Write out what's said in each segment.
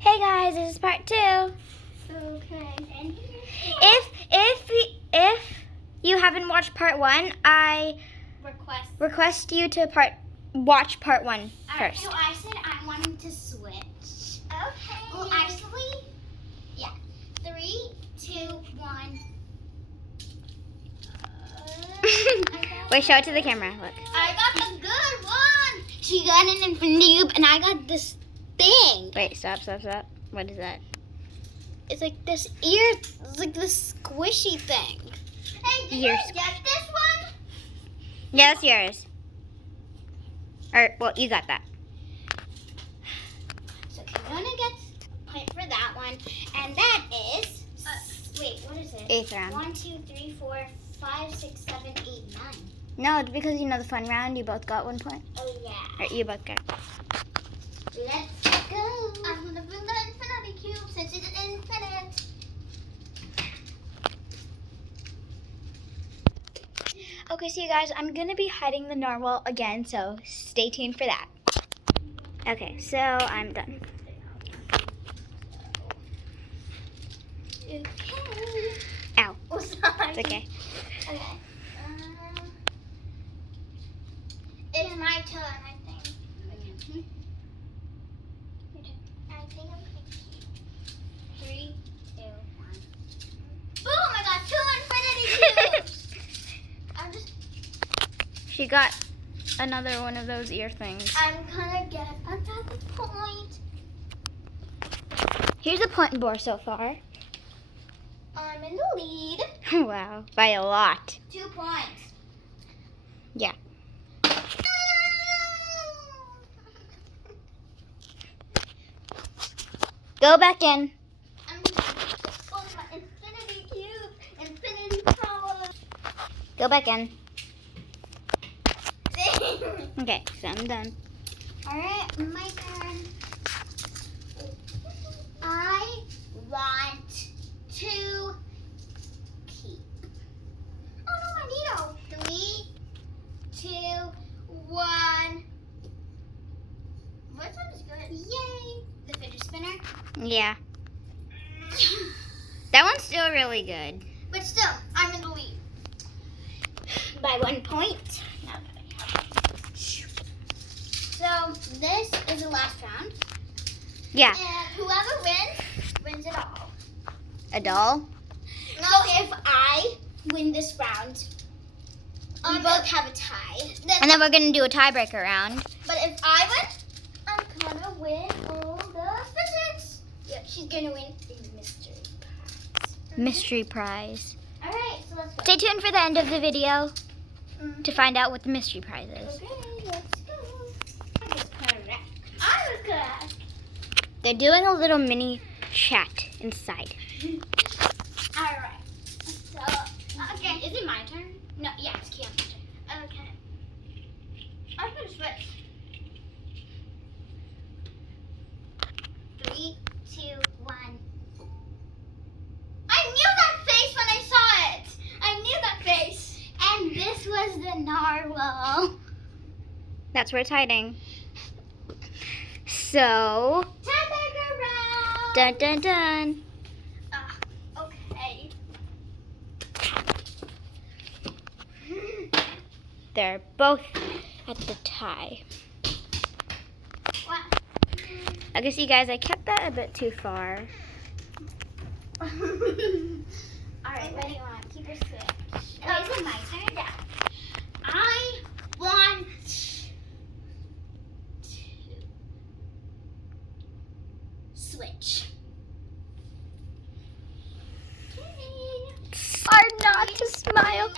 Hey guys, this is part 2. Okay. If you haven't watched part 1, I request you to watch part 1 first. So I said I wanted to switch. Okay. Well, actually, yeah. 3, 2, 1. Wait, show it to the camera. Look. I got the good one. She got an infinity cube, and I got this thing. Wait, stop. What is that? It's like this ear. It's like this squishy thing. Hey, did you get this one? Yeah, that's yours. Well, you got that. So Keiyona gets a point for that one, and that is. Wait, what is it? 8th round. 1, 2, 3, 4, 5, 6, 7, 8, 9. No, it's because you know the fun round. You both got 1 point. Oh yeah. Or you both got. Let's go. I'm gonna bring the infinity cube since it's infinite. Okay, so you guys, I'm gonna be hiding the narwhal again, so stay tuned for that. Okay, so I'm done. Okay. Ow. Oh, sorry. It's okay. Okay. It's my turn, I think. Okay. Your turn. I think I'm gonna keep 3, 2, 1. Boom! I got 2 infinity cubes. I'm just. She got another one of those ear things. I'm gonna get another point. Here's the point board so far. I'm in the lead. Wow, by a lot. 2 points. Yeah. Go back in. I'm oh, my infinity cube, infinity power. Go back in. Okay, so I'm done. All right, my turn. I want to keep. Oh no, my needle. 3, 2, 1. Which one is good? Yay! The fidget spinner. Yeah. That one's still really good. But still, I'm in the lead. By 1 point. So, this is the last round. Yeah. And whoever wins it all. A doll? So, if I win this round, we both have a tie. And then we're going to do a tiebreaker round. But if I win, I'm going to win all the physics. Yeah, she's going to win the mystery prize. Mystery prize. All right, so let's go. Stay tuned for the end of the video to find out what the mystery prize is. Okay, let's go. I was correct. I was correct. They're doing a little mini chat inside. All right. So, okay, is it my turn? No, yeah, it's Keiyona's turn. Okay. I'm going to switch. 3, 2, 1. I knew that face when I saw it. I knew that face. And this was the narwhal. That's where it's hiding. So, Tiebreaker round. dun dun dun. Okay. They're both at the tie. Wow. I guess you guys, I kept that a bit too far. All right, what do you want? Keep or switch? Is it my turn? Yeah. I want to switch. Hard not to smile.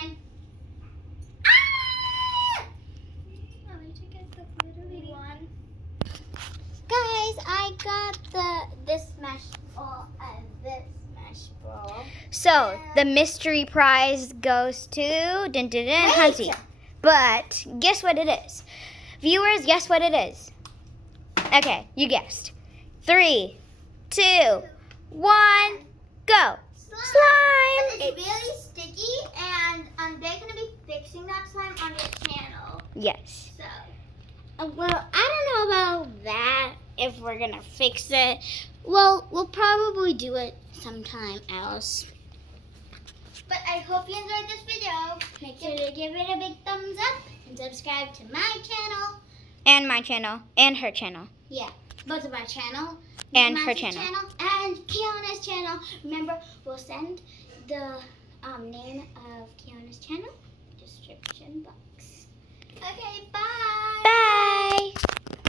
Guys, I got this mesh ball and this mesh ball. So, the mystery prize goes to dun, dun, dun, Hunty. But guess what it is? Viewers, guess what it is? Okay, you guessed. 3, 2, 1, go. Slime. But it's really sticky, and they're gonna be fixing that slime on their channel. Yes. So, well, I don't know about that. if we're gonna fix it. Well, we'll probably do it sometime else. But I hope you enjoyed this video. Make sure to give it a big thumbs up and subscribe to my channel. And my channel. And her channel. Yeah, both of our channel. And her Massive channel. And Keiyonna's channel. Remember, we'll send the name of Keiyonna's channel in the description box. Okay, bye. Bye.